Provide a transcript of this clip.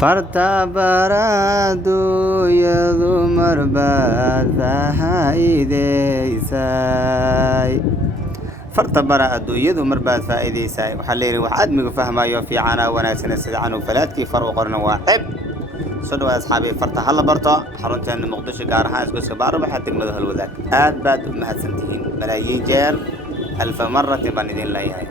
fartabaradu yadu marbaadaha ideysay fartabara adduunyadu marbaad faa'iidaysay waxaa leeyahay wax aadmigu fahmayo fiicana wanaagsan sida canu falaadkii far u qorna waa cib soo dhawaad asxaabi farta hal barto xarunteena muqdisho gaar ahaan isgoyska baarbaxa degmada halwadaag aad baad u mahadsantihiin malaayiin jeer alfa marratin baan idin leeyahay